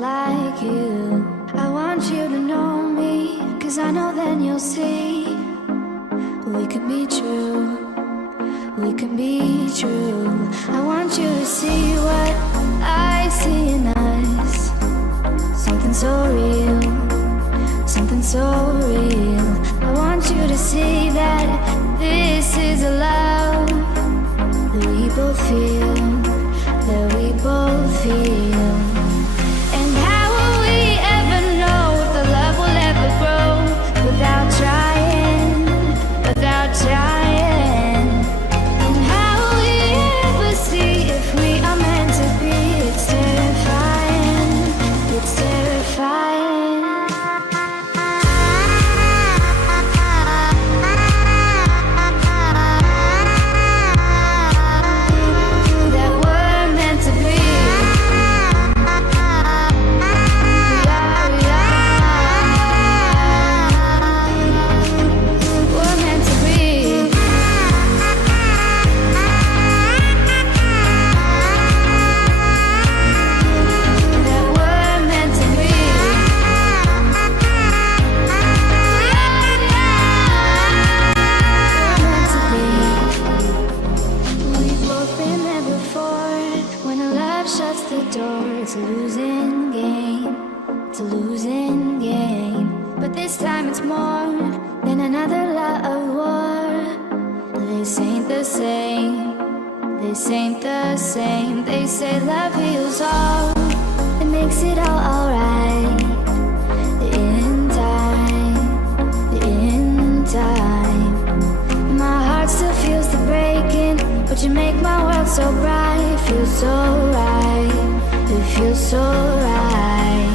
someone like you. I want you to know me, 'cause I know then you'll see we can be true, we can be true. I want you to see what I see in us. Something so real, something so real. I want you to see that this is a love that we both feel, that we both feel. And how will we ever know if the love will ever grow without trying, without trying? And how will we ever see if we are meant to be? It's terrifying, it's terrifying. It's a losing game, it's a losing game. But this time it's more than another lot of war. This ain't the same, this ain't the same. They say love heals all, it makes it all alright. In time, in time. My heart still feels the breaking, but you make my world so bright. Feels so right, it feels so right.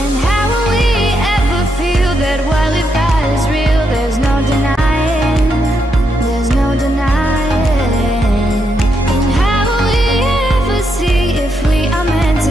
And how will we ever feel that what we've got is real? There's no denying, there's no denying. And how will we ever see if we are meant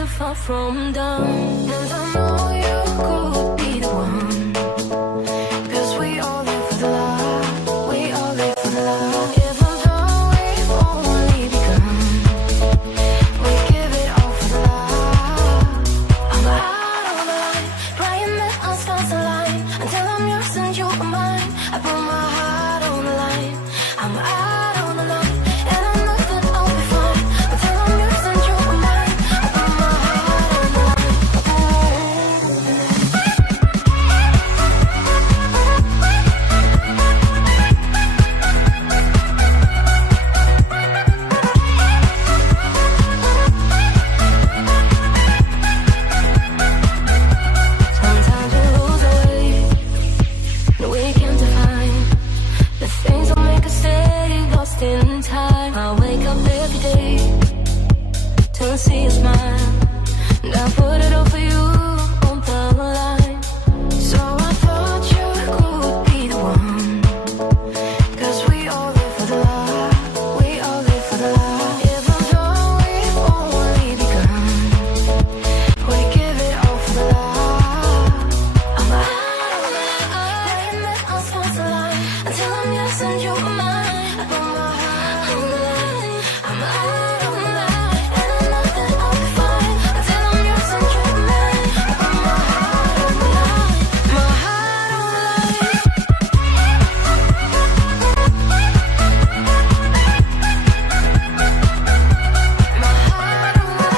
too far from done. And I know you could be the one, 'cause we all live for the love, we all live for the love. Even though we've only begun, we give it all for the love. I'm out on the line, praying that our stars align. Until I'm yours and you are mine, I put my heart on the line. I'm out on the line, and I know that I'll be fine. Until I'm yours and you are mine, I put my heart on the line. Sometimes we lose our way, and we can't define the things that make us stay lost in time. I wake up every day to see a smile, and I put it all for you on the line. So I thought you could be the one, 'cause we all live for the love, we all live for the love. Even though we've only begun, we give it all for the love. I'm out on the line, praying that our stars align. Until I'm yours and you are mine, I put my heart on the line. I'm out on the line, and I know that I'll be fine. Until I'm yours and you are mine, I put my heart on the line. My heart on the line. My heart on the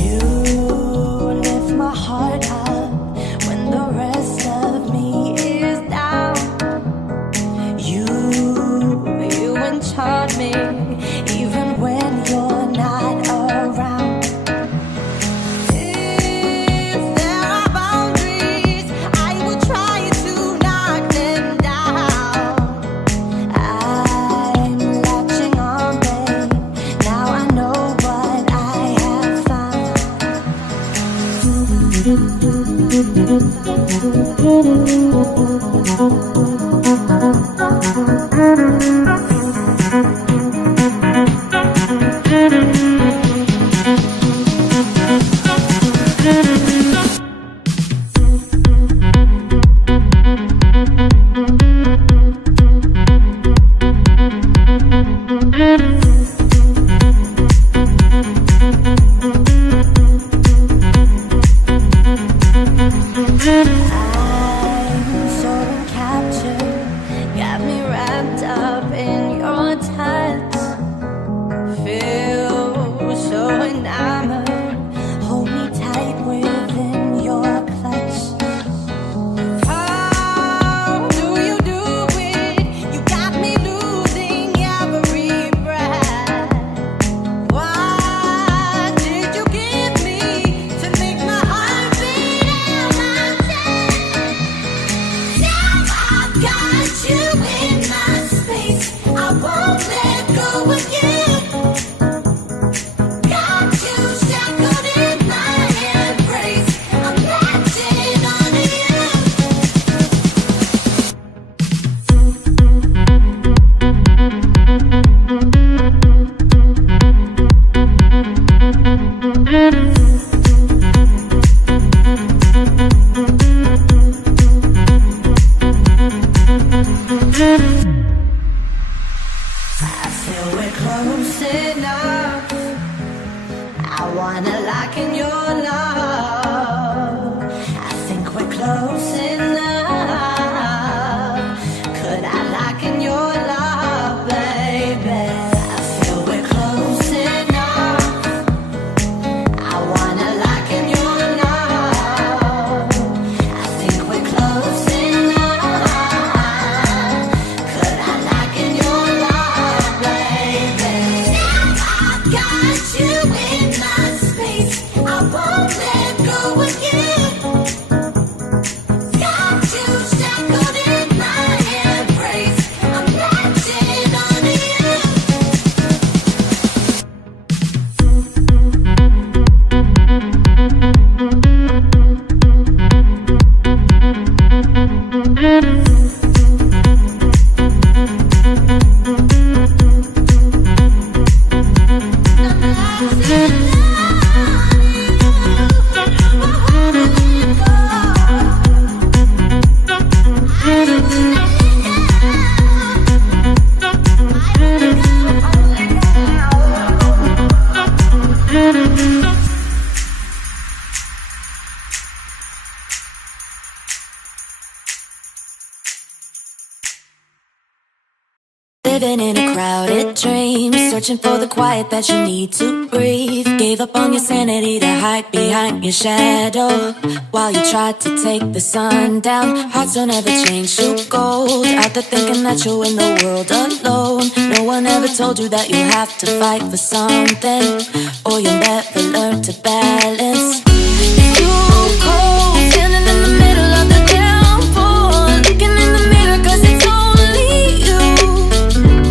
You lift my heart up when the rest of me is down. You enchant me even when you're not around. If there are boundaries, I will try to knock them down. I'm latching on, babe. Now I know what I have found. I'm so captured, got me wrapped up in your touch. Feel so enamored, hold me tight within your clutch. How do you do it? You got me losing every breath. What did you give me to make my heart beat out my chest? Now I've got you in my space, I won't let go of you. Got you shackled in my embrace, I'm latching onto you. I feel we're close enough. I wanna lock in your love. I think we're close enough. Could I lock in your love, baby? I feel we're close enough. I wanna lock in your love. I think we're close enough. Could I lock in your love, baby? Now I've got you in my space, I won't let go of you. Living in a crowded dream, searching for the quiet that you need to breathe. Gave up on your sanity to hide behind your shadow, while you tried to take the sun down. Hearts don't ever change to gold, out there thinking that you're in the world alone. No one ever told you that you have to fight for something, or you'll never learn to balance. It's too cold, standing in the middle of the downpour, looking in the mirror 'cause it's only you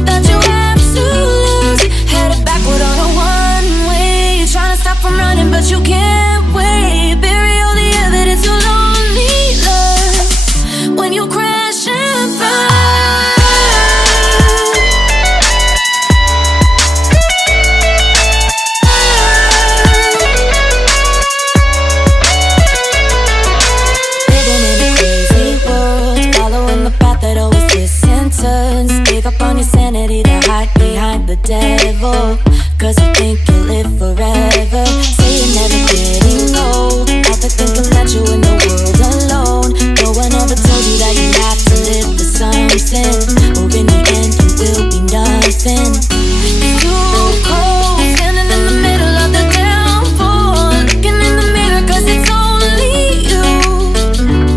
that you have to lose. Headed backward on a one-way, you're trying to stop from running but you can't wait. Bury all the evidence you'll only learn when you crash and burn. Up on your sanity to hide behind the devil, 'cause you think you'll live forever. Say you're never getting old, out there thinking that you're in the world alone. No one ever told you that you have to live for something, or in the end you will be nothing. It's too cold, standing in the middle of the downpour, looking in the mirror 'cause it's only you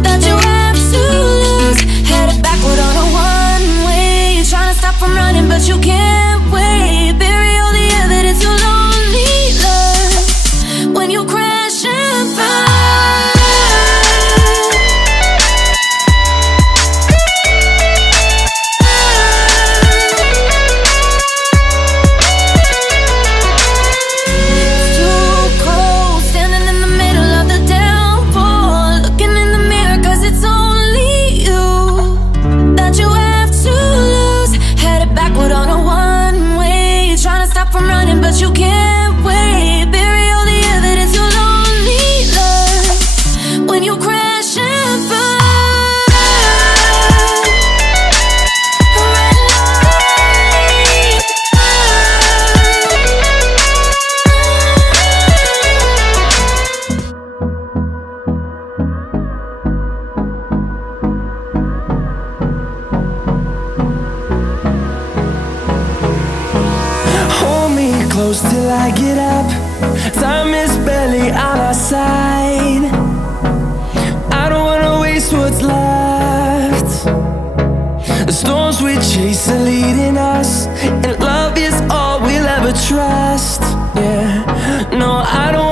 that you have to lose. Headed backward on a one-way, trying to stop from running but you can't wait. Bury all the evidence you'll only learn when you crash and burn. It's too cold, standing in the middle of the downpour, looking in the mirror 'cause it's only you that you have to lose. Headed backward on a one-way, you're trying to stop from running but you can't wait. Bury all the evidence you'll only learn when you crash and burn. Hold me close till I get up. Time is barely on our side. I don't wanna waste what's left. The storms we chase are leading us, and love is all we'll ever trust. Yeah, no, I don't